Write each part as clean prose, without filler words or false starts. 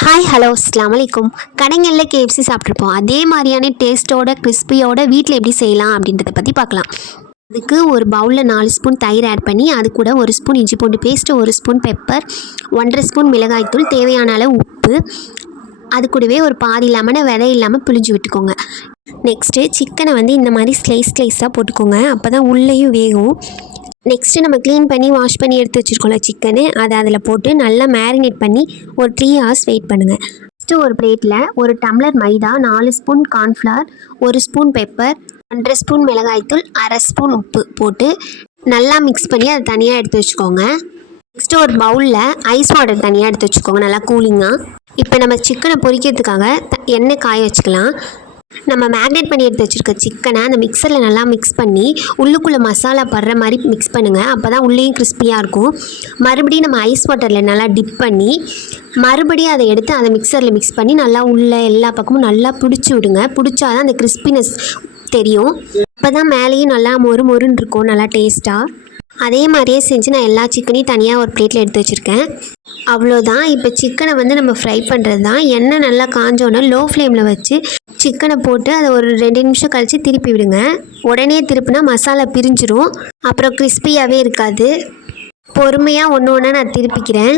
Hi hello அஸ்ஸலாமு அலைக்கும். கடைங்களில் KFC சாப்பிட்ருப்போம். அதே மாதிரியான டேஸ்ட்டோட கிறிஸ்பியோட வீட்டில் எப்படி செய்யலாம் அப்படின்றத பற்றி பார்க்கலாம். அதுக்கு ஒரு பவுலில் 4 ஸ்பூன் தயிர் ஆட் பண்ணி அது கூட 1 ஸ்பூன் இஞ்சி பூண்டு பேஸ்ட்டு, 1 ஸ்பூன் பெப்பர், 1.5 ஸ்பூன் மிளகாய்த்தூள், தேவையான அளவு உப்பு, அது கூடவே ஒரு பாதி லெமனை விதை இல்லாமல் பிழிஞ்சு விட்டுக்கோங்க. நெக்ஸ்ட்டு சிக்கனை இந்த மாதிரி ஸ்லைஸாக போட்டுக்கோங்க. அப்போ தான் உள்ளேயும் வேகும். நெக்ஸ்ட்டு நம்ம க்ளீன் பண்ணி வாஷ் பண்ணி எடுத்து வச்சுருக்கோம்ல சிக்கனு, அதை அதில் போட்டு நல்லா மேரினேட் பண்ணி ஒரு 3 ஹவர்ஸ் வெயிட் பண்ணுங்கள். நெக்ஸ்ட்டு ஒரு பிளேட்டில் 1 டம்ளர் மைதா, 4 spoon cornflour, 1 spoon pepper, 1.5 spoon மிளகாய்த்தூள், 1/2 ஸ்பூன் உப்பு போட்டு நல்லா மிக்ஸ் பண்ணி அதை தனியாக எடுத்து வச்சுக்கோங்க. நெக்ஸ்ட்டு ஒரு பவுலில் ஐஸ் வாட்டர் தனியாக எடுத்து வச்சுக்கோங்க, நல்லா கூலிங்காக. இப்போ நம்ம சிக்கனை பொரிக்கிறதுக்காக எண்ணெய் காய வச்சுக்கலாம். நம்ம மேக்னேட் பண்ணி எடுத்து வச்சுருக்க சிக்கனை அந்த மிக்சரில் நல்லா மிக்ஸ் பண்ணி உள்ளுக்குள்ளே மசாலா படுற மாதிரி மிக்ஸ் பண்ணுங்கள். அப்போ தான் உள்ளேயும் கிறிஸ்பியாக இருக்கும். மறுபடியும் நம்ம ஐஸ் வாட்டரில் நல்லா டிப் பண்ணி மறுபடியும் அதை எடுத்து அதை மிக்சரில் மிக்ஸ் பண்ணி நல்லா உள்ளே எல்லா பக்கமும் நல்லா பிடிச்சி விடுங்க. பிடிச்சாதான் அந்த கிறிஸ்பினஸ் தெரியும். அப்போ தான் மேலேயும் நல்லா மொறுன்னு இருக்கும், நல்லா டேஸ்ட்டாக. அதே மாதிரியே செஞ்சு நான் எல்லா சிக்கனையும் தனியாக ஒரு பிளேட்டில் எடுத்து வச்சுருக்கேன். அவ்வளோதான். இப்போ சிக்கனை நம்ம ஃப்ரை பண்ணுறது தான். எண்ணெய் நல்லா காஞ்சோன்னே லோ ஃப்ளேமில் வச்சு சிக்கனை போட்டு அதை ஒரு 2 நிமிஷம் கழித்து திருப்பி விடுங்க. உடனே திருப்பினா மசாலா பிரிஞ்சிரும், அப்புறம் கிறிஸ்பியாகவே இருக்காது. பொறுமையாக ஒன்று ஒன்றா நான் திருப்பிக்கிறேன்.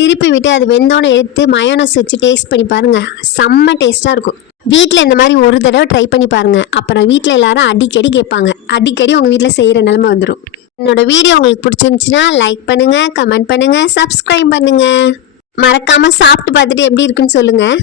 திருப்பி விட்டு அது வெந்தோன்னே எடுத்து மயோனஸ் வச்சு டேஸ்ட் பண்ணி பாருங்கள். செம்ம டேஸ்ட்டாக இருக்கும். வீட்டில் இந்த மாதிரி ஒரு தடவை ட்ரை பண்ணி பாருங்கள். அப்புறம் வீட்டில் எல்லாரும் அடிக்கடி கேட்பாங்க. அடிக்கடி உங்கள் வீட்டில் செய்கிற நிலைமை வந்துடும். என்னோடய வீடியோ உங்களுக்கு பிடிச்சிருந்துச்சுன்னா லைக் பண்ணுங்கள், கமெண்ட் பண்ணுங்கள், சப்ஸ்கிரைப் பண்ணுங்கள். மறக்காமல் சாப்பிட்டு பார்த்துட்டு எப்படி இருக்குன்னு சொல்லுங்கள்.